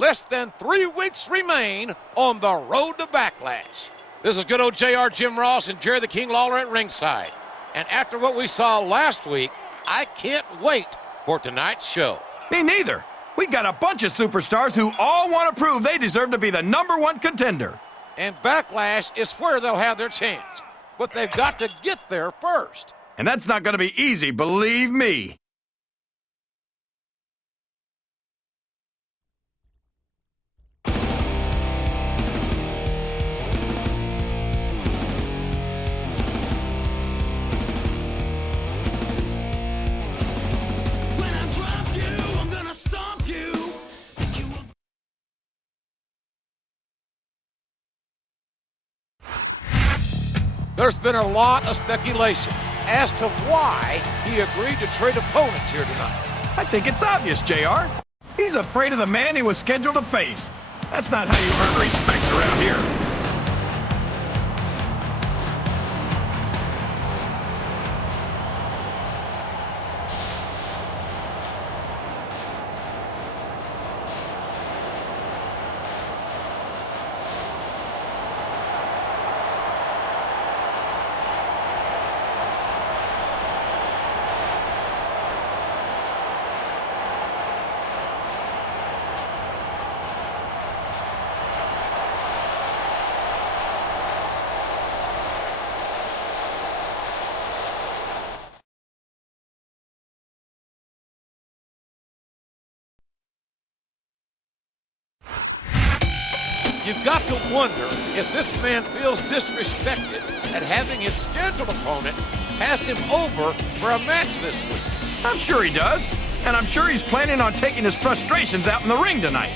Less than 3 weeks remain on the road to Backlash. This is good old JR, Jim Ross, and Jerry the King Lawler at ringside. And after what we saw last week, I can't wait for tonight's show. Me neither. We got a bunch of superstars who all want to prove they deserve to be the #1 contender. And Backlash is where they'll have their chance. But they've got to get there first. And that's not going to be easy, believe me. There's been a lot of speculation as to why he agreed to trade opponents here tonight. I think it's obvious, JR. He's afraid of the man he was scheduled to face. That's not how you earn respect around here. You've got to wonder if this man feels disrespected at having his scheduled opponent pass him over for a match this week. I'm sure he does. And I'm sure he's planning on taking his frustrations out in the ring tonight.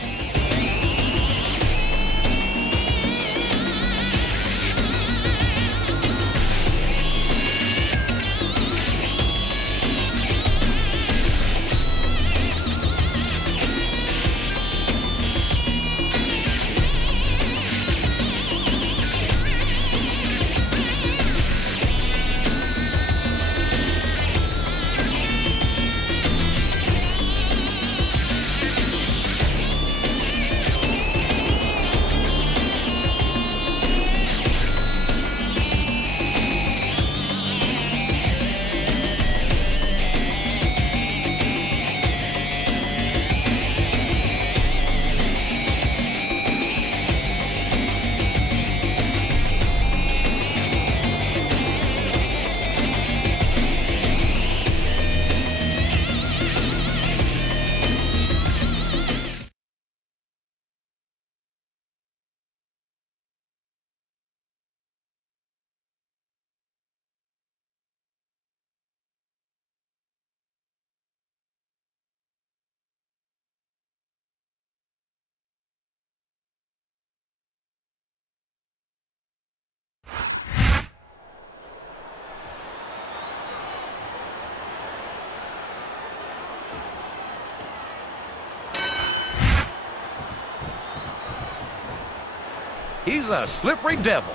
He's a slippery devil.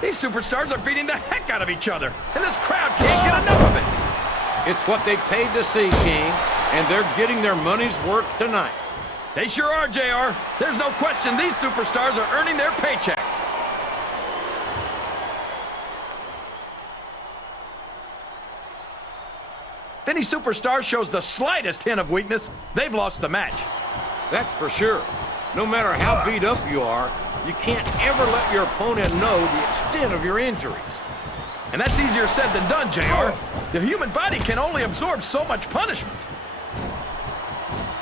These superstars are beating the heck out of each other, and this crowd can't get enough of it. It's what they paid to see, King, and they're getting their money's worth tonight. They sure are, JR. There's no question these superstars are earning their paychecks. If any superstar shows the slightest hint of weakness, they've lost the match. That's for sure. No matter how beat up you are, you can't ever let your opponent know the extent of your injuries. And that's easier said than done, JR. The human body can only absorb so much punishment.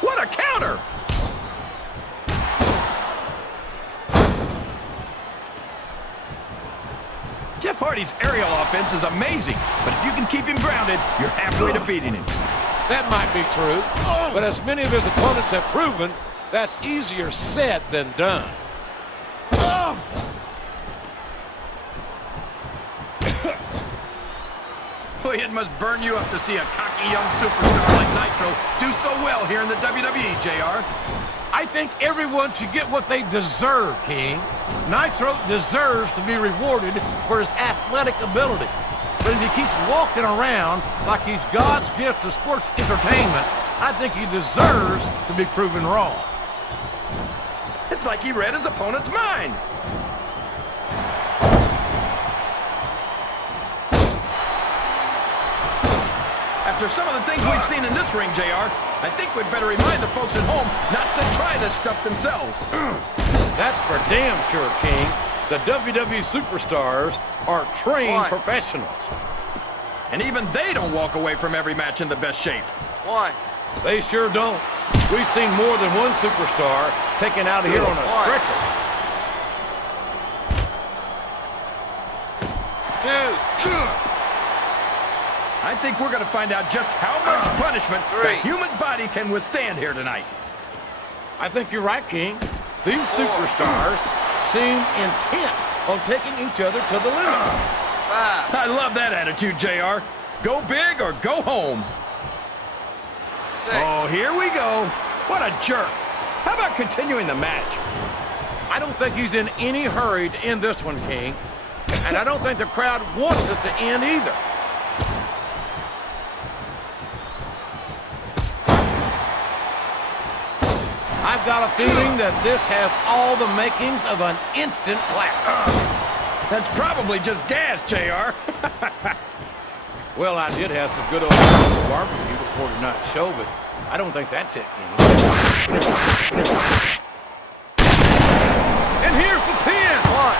What a counter! Jeff Hardy's aerial offense is amazing, but if you can keep him grounded, you're halfway to beating him. That might be true, but as many of his opponents have proven, that's easier said than done. Boy, it must burn you up to see a cocky young superstar like Nitro do so well here in the WWE, JR. I think everyone should get what they deserve, King. Nitro deserves to be rewarded for his athletic ability. but if he keeps walking around like he's God's gift to sports entertainment, I think he deserves to be proven wrong. It's like he read his opponent's mind. After some of the things we've seen in this ring, JR, I think we'd better remind the folks at home not to try this stuff themselves. That's for damn sure, King. The WWE superstars are trained professionals. And even they don't walk away from every match in the best shape. Why? They sure don't. We've seen more than one superstar taken out of here on a stretcher. I think we're going to find out just how much punishment the human body can withstand here tonight. I think you're right, King. These superstars seem intent on taking each other to the limit. I love that attitude, JR. Go big or go home. Oh, here we go. What a jerk. How about continuing the match? I don't think he's in any hurry to end this one, King. And I don't think the crowd wants it to end either. I've got a feeling that this has all the makings of an instant classic. That's probably just gas, JR. Well, I did have some good old barbecue before tonight's show, but I don't think that's it, King. And here's the pin. 1,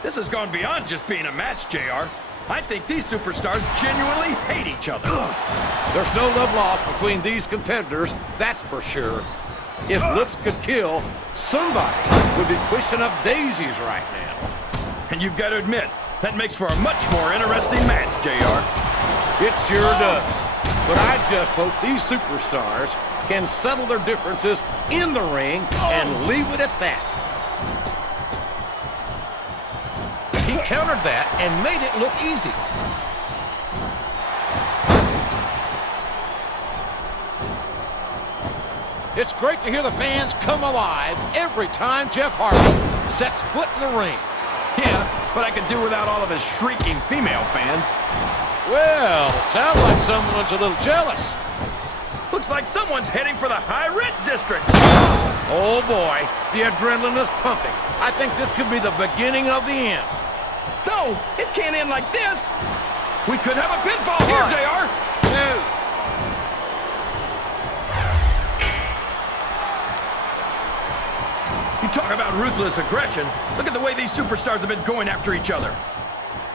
2. This has gone beyond just being a match, JR. I think these superstars genuinely hate each other. There's no love lost between these competitors, that's for sure. If looks could kill, somebody would be pushing up daisies right now. And you've got to admit, that makes for a much more interesting match, JR. It sure does. But I just hope these superstars can settle their differences in the ring and leave it at that. He countered that and made it look easy. It's great to hear the fans come alive every time Jeff Hardy sets foot in the ring. Yeah, but I could do without all of his shrieking female fans. Well, it sounds like someone's a little jealous. Looks like someone's heading for the high-rent district. Oh boy, the adrenaline is pumping. I think this could be the beginning of the end. No, it can't end like this. We could have a pinfall here, JR. 2. You talk about ruthless aggression. Look at the way these superstars have been going after each other.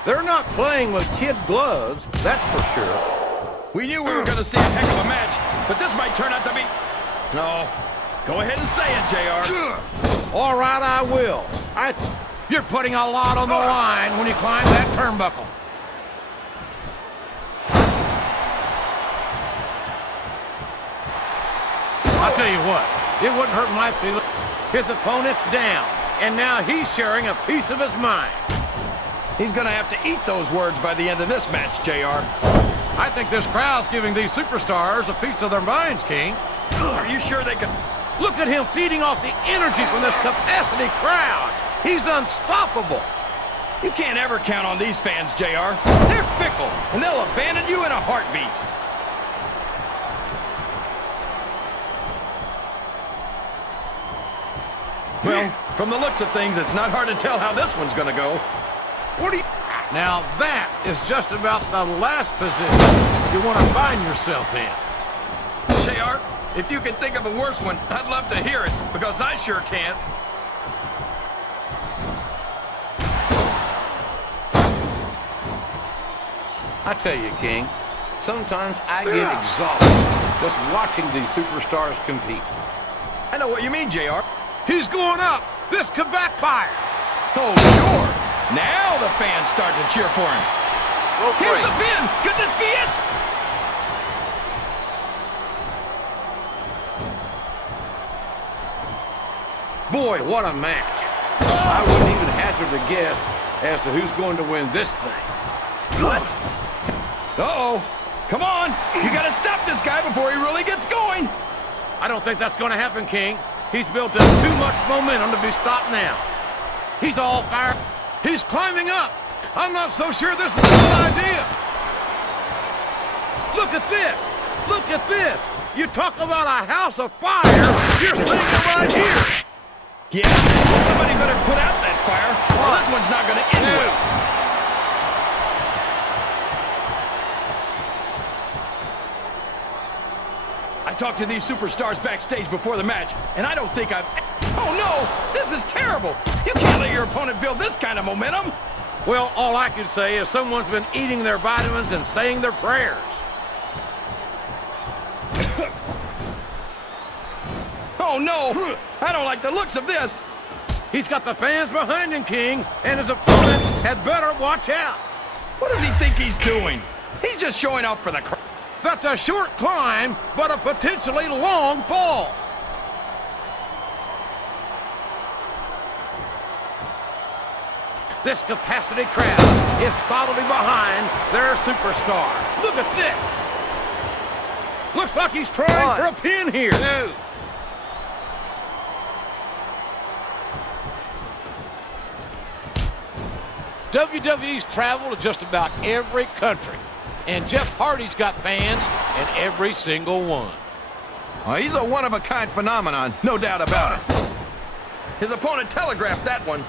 They're not playing with kid gloves, that's for sure. We knew we were going to see a heck of a match, but this might turn out to be... No. Go ahead and say it, JR. All right, I will. You're putting a lot on the line when you climb that turnbuckle. I'll tell you what, it wouldn't hurt my feelings. His opponent's down, and now he's sharing a piece of his mind. He's going to have to eat those words by the end of this match, JR. I think this crowd's giving these superstars a piece of their minds, King. Are you sure they can... Look at him feeding off the energy from this capacity crowd. He's unstoppable. You can't ever count on these fans, JR. They're fickle, and they'll abandon you in a heartbeat. Well, from the looks of things, it's not hard to tell how this one's going to go. What do you... Now that is just about the last position you want to find yourself in. JR, if you can think of a worse one, I'd love to hear it, because I sure can't. I tell you, King, sometimes I get exhausted just watching these superstars compete. I know what you mean, JR. He's going up. This could backfire. Oh, sure. Now the fans start to cheer for him. Here's the pin. Could this be it? Boy, what a match. I wouldn't even hazard a guess as to who's going to win this thing. What? Uh-oh. Come on. You got to stop this guy before he really gets going. I don't think that's going to happen, King. He's built up too much momentum to be stopped now. He's all fired. He's climbing up. I'm not so sure this is a good idea. Look at this. Look at this. You talk about a house of fire. You're seeing it right here. Yeah, well, somebody better put out that fire, or this one's not going to end well. I talked to these superstars backstage before the match, and I don't think I've... Oh, no! This is terrible! You can't let your opponent build this kind of momentum! Well, all I can say is someone's been eating their vitamins and saying their prayers. Oh, no! I don't like the looks of this! He's got the fans behind him, King, and his opponent had better watch out. What does he think he's doing? He's just showing off for the crowd. That's a short climb, but a potentially long fall. This capacity crowd is solidly behind their superstar. Look at this. Looks like he's trying for a pin here. WWE's traveled to just about every country, and Jeff Hardy's got fans in every single one. He's a one-of-a-kind phenomenon, no doubt about it. His opponent telegraphed that one.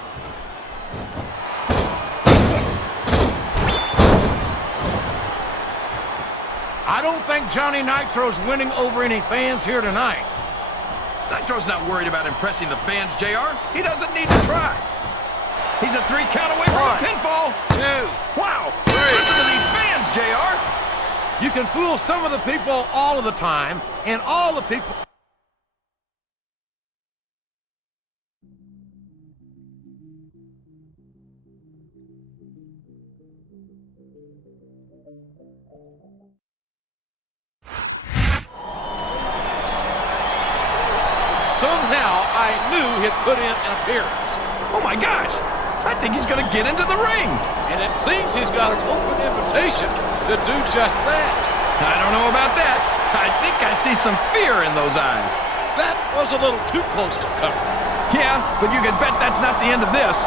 I don't think Johnny Nitro's winning over any fans here tonight. Nitro's not worried about impressing the fans, JR. He doesn't need to try. He's a 3 count away from a pinfall. 2. Wow. 3. Listen to these fans, JR. You can fool some of the people all of the time, and all the people... Somehow, I knew he'd put in an appearance. Oh my gosh! I think he's gonna get into the ring! And it seems he's got an open invitation to do just that. I don't know about that. I think I see some fear in those eyes. That was a little too close for comfort. Yeah, but you can bet that's not the end of this.